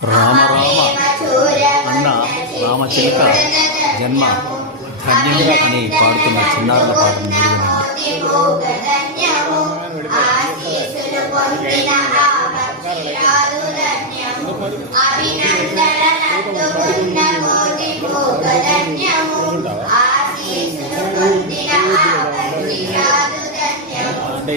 రామ రామ. అన్న రామచిలుక జన్మ. ధన్యంగా అని పాడుతున్న చిన్నారుల పాటను అంటే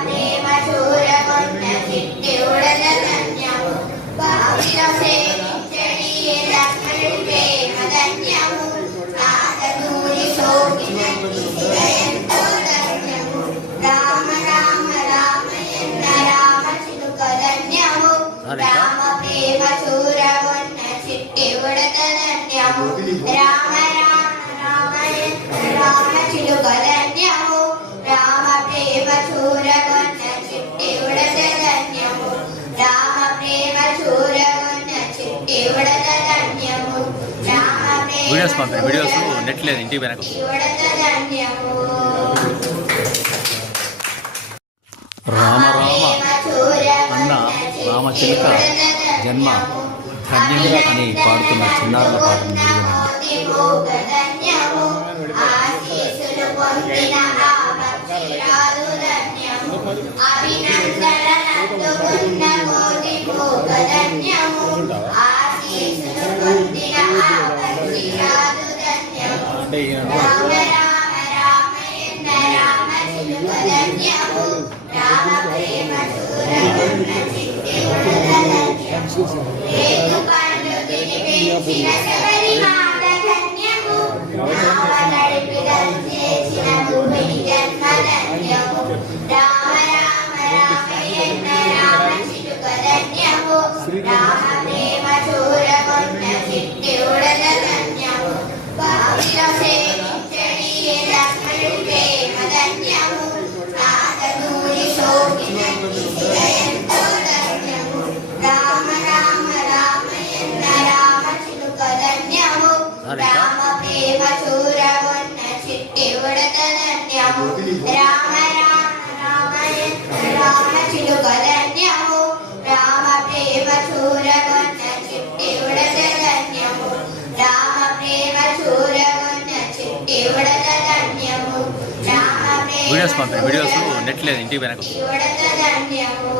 చిట్టి ఉడతధన్యము రామ రామ రామ రామ ప్రేమ చూరగొన్న చిట్టి రామ ప్రేమ చూరగొన్న చిట్టి రామ వీడియోస్ పంపండి వీడియోస్ నెట్ లేదు ఇంటికి వెనక రామ రామ అన్న రామచిలుక జన్మ. ధన్యంగా అని పాడుతున్న చిన్నారుల పాటను మీరు వినండి అంటే sin చిలుకధన్యము రామ ప్రేమ చూరగొన్న చిట్టి ఉడతధన్యము రామ రామ రామయన్న రామ చిలుకధన్యము రామ ప్రేమ చూరగొన్న చిట్టి ఉడతధన్యము రామ ప్రేమ చూరగొన్న చిట్టి ఉడతధన్యము రామ ప్రేమ వీడియోస్ పంపండి వీడియోస్ నెట్ లేదు ఇంటికి వెనక ఉడతధన్యము